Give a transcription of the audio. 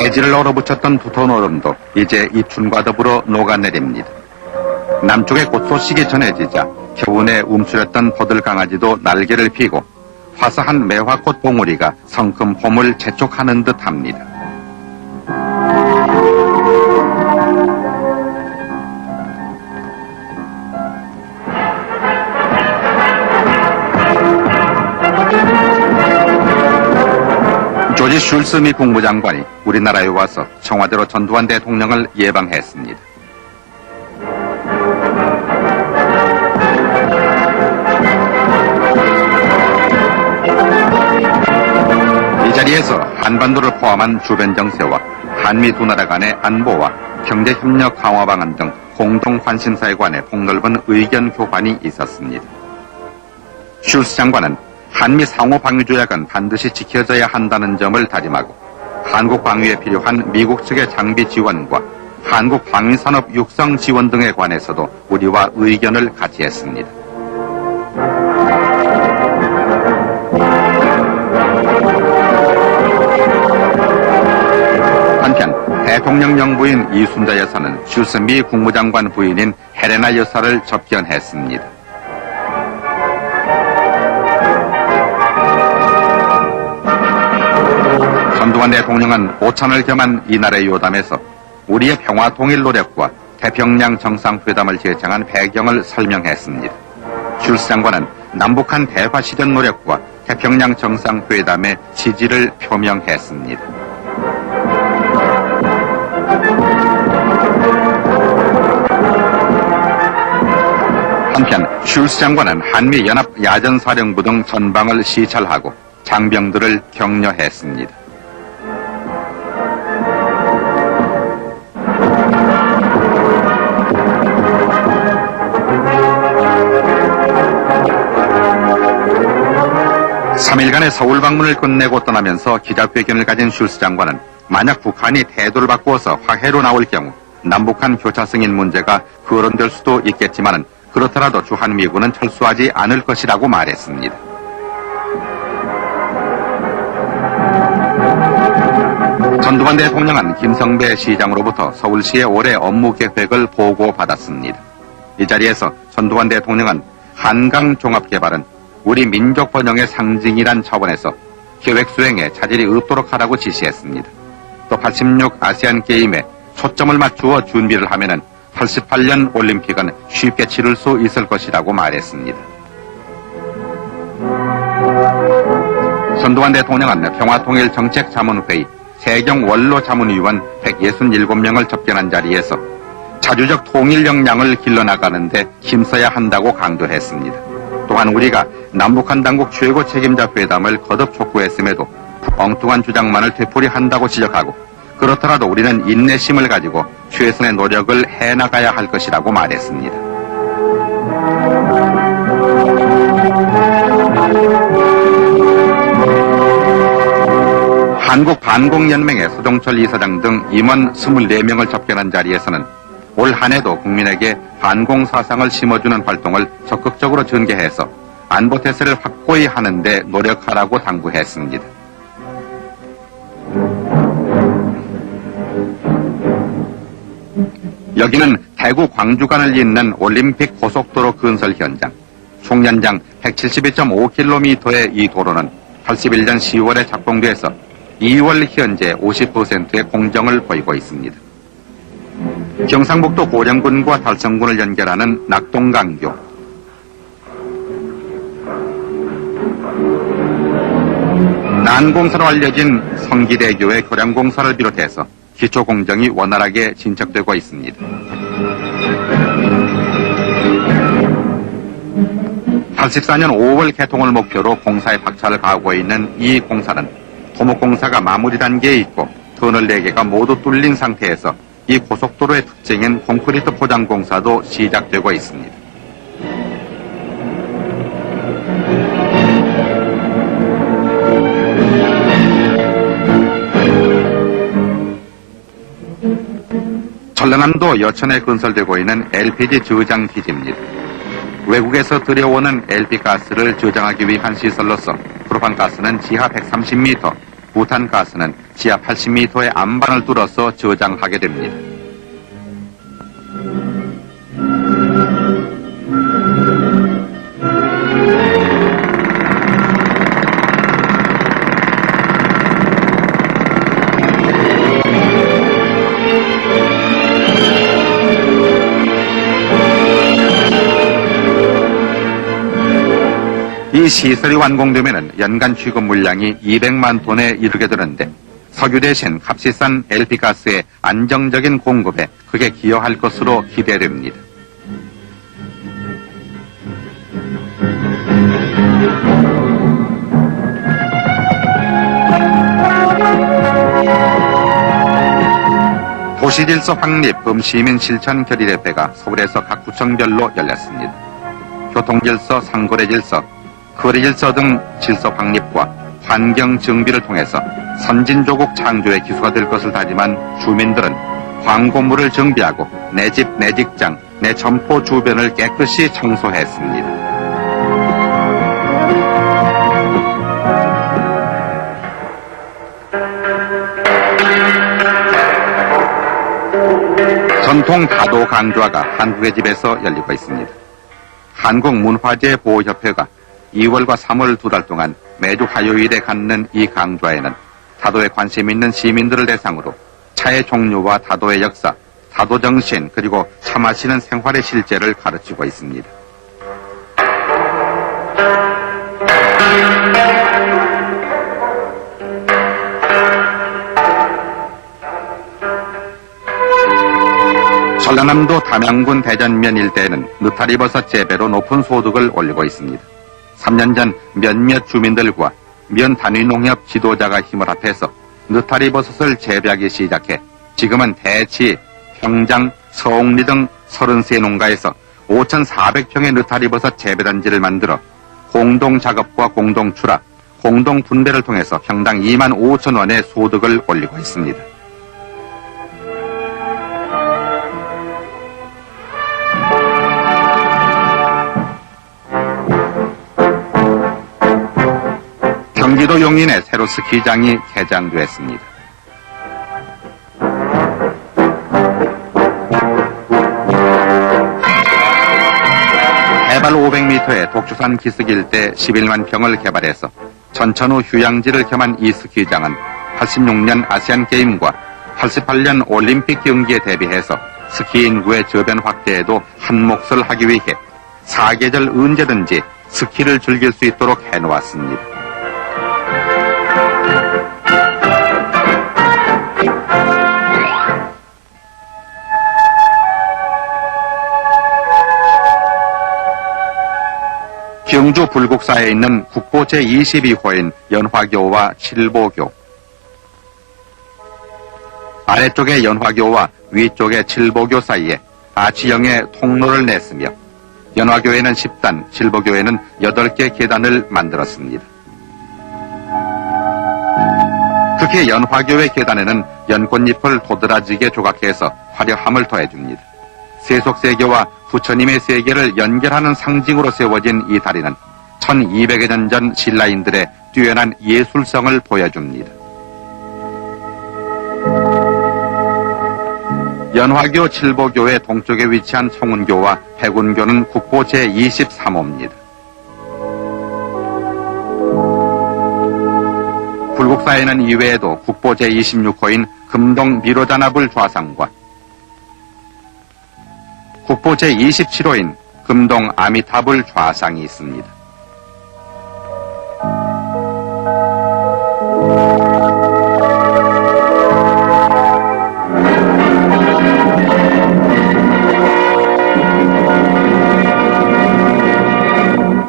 대지를 얼어붙였던 두터운 얼음도 이제 입춘과 더불어 녹아내립니다. 남쪽의 꽃 소식이 전해지자 겨우내 움츠렸던 버들 강아지도 날개를 피고 화사한 매화꽃 봉우리가 성큼 봄을 재촉하는 듯합니다. 조지 슐스 미 국무장관이 우리나라에 와서 청와대로 전두환 대통령을 예방했습니다. 이 자리에서 한반도를 포함한 주변 정세와 한미 두 나라 간의 안보와 경제협력 강화 방안 등 공동 관심사에 관해 폭넓은 의견 교환이 있었습니다. 슐스 장관은 한미 상호 방위 조약은 반드시 지켜져야 한다는 점을 다짐하고 한국 방위에 필요한 미국 측의 장비 지원과 한국 방위산업 육성 지원 등에 관해서도 우리와 의견을 같이 했습니다. 한편 대통령 영부인 이순자 여사는 슐스 미 국무장관 부인인 헬레나 여사를 접견했습니다. 전두환 대통령은 오찬을 겸한 이날의 요담에서 우리의 평화 통일 노력과 태평양 정상회담을 제창한 배경을 설명했습니다. 슐스 장관은 남북한 대화 실현 노력과 태평양 정상회담의 지지를 표명했습니다. 한편 슐스 장관은 한미연합 야전사령부 등 전방을 시찰하고 장병들을 격려했습니다. (3일간의) 서울 방문을 끝내고 떠나면서 기자회견을 가진 슐스 장관은 만약 북한이 태도를 바꾸어서 화해로 나올 경우 남북한 교차 승인 문제가 거론될 수도 있겠지만 그렇더라도 주한미군은 철수하지 않을 것이라고 말했습니다. 전두환 대통령은 김성배 시장으로부터 서울시의 올해 업무 계획을 보고받았습니다. 이 자리에서 전두환 대통령은 한강 종합개발은 우리 민족 번영의 상징이란 차원에서 계획 수행에 차질이 없도록 하라고 지시했습니다. 또 86 아시안 게임에 초점을 맞추어 준비를 하면은 88년 올림픽은 쉽게 치를 수 있을 것이라고 말했습니다. 전두환 대통령은 평화통일정책자문회의 세경 원로자문위원 167명을 접견한 자리에서 자주적 통일 역량을 길러나가는데 힘써야 한다고 강조했습니다. 또한 우리가 남북한 당국 최고 책임자 회담을 거듭 촉구했음에도 엉뚱한 주장만을 되풀이한다고 지적하고 그렇더라도 우리는 인내심을 가지고 최선의 노력을 해나가야 할 것이라고 말했습니다. 한국반공연맹의 서종철 이사장 등 임원 24명을 접견한 자리에서는 올 한 해도 국민에게 반공 사상을 심어주는 활동을 적극적으로 전개해서 안보 태세를 확고히 하는 데 노력하라고 당부했습니다. 여기는 대구 광주간을 잇는 올림픽 고속도로 건설 현장. 총 연장 172.5km의 이 도로는 81년 10월에 착공돼서 2월 현재 50%의 공정을 보이고 있습니다. 경상북도 고령군과 달성군을 연결하는 낙동강교. 난공사로 알려진 성기대교의 교량공사를 비롯해서 기초공정이 원활하게 진척되고 있습니다. 84년 5월 개통을 목표로 공사에 박차를 가하고 있는 이 공사는 토목공사가 마무리 단계에 있고 터널 4개가 모두 뚫린 상태에서 이 고속도로의 특징인 콘크리트 포장 공사도 시작되고 있습니다. 전라남도 여천에 건설되고 있는 LPG 저장 기지입니다. 외국에서 들여오는 LP가스를 저장하기 위한 시설로서 프로판가스는 지하 130m, 부탄가스는 지하 80m의 안반을 뚫어서 저장하게 됩니다. 이 시설이 완공되면 연간 취급 물량이 200만 톤에 이르게 되는데 석유 대신 값이 싼 LP가스의 안정적인 공급에 크게 기여할 것으로 기대됩니다. 도시질서 확립 범시민 실천 결의대회가 서울에서 각 구청별로 열렸습니다. 교통질서, 상거래질서, 거리질서 등 질서 확립과 환경 정비를 통해서 선진조국 창조의 기수가 될 것을 다짐한 주민들은 광고물을 정비하고 내 집, 내 직장, 내 점포 주변을 깨끗이 청소했습니다. 전통 다도 강좌가 한국의 집에서 열리고 있습니다. 한국문화재보호협회가 2월과 3월 2달 동안 매주 화요일에 갖는 이 강좌에는 다도에 관심 있는 시민들을 대상으로 차의 종류와 다도의 역사, 다도 정신, 그리고 차 마시는 생활의 실제를 가르치고 있습니다. 전라남도 담양군 대전면 일대에는 느타리버섯 재배로 높은 소득을 올리고 있습니다. 3년 전 몇몇 주민들과 면 단위 농협 지도자가 힘을 합해서 느타리버섯을 재배하기 시작해 지금은 대치, 평장, 서옥리 등 33농가에서 5,400평의 느타리버섯 재배단지를 만들어 공동작업과 공동출하, 공동분배를 통해서 평당 2만 5천 원의 소득을 올리고 있습니다. 경기도 용인에 새로 스키장이 개장됐습니다. 해발 500m의 독주산 기슭 일대 11만 평을 개발해서 전천후 휴양지를 겸한 이 스키장은 86년 아시안게임과 88년 올림픽 경기에 대비해서 스키 인구의 저변 확대에도 한 몫을 하기 위해 사계절 언제든지 스키를 즐길 수 있도록 해놓았습니다. 경주 불국사에 있는 국보 제22호인 연화교와 칠보교. 아래쪽의 연화교와 위쪽의 칠보교 사이에 아치형의 통로를 냈으며 연화교에는 10단, 칠보교에는 8개 계단을 만들었습니다. 특히 연화교의 계단에는 연꽃잎을 도드라지게 조각해서 화려함을 더해줍니다. 세속세계와 부처님의 세계를 연결하는 상징으로 세워진 이 다리는 1200여 년 전 신라인들의 뛰어난 예술성을 보여줍니다. 연화교 칠보교의 동쪽에 위치한 성운교와 백운교는 국보 제23호입니다. 불국사에는 이외에도 국보 제26호인 금동 미로잔나불 좌상과 국보 제27호인 금동 아미타불 좌상이 있습니다.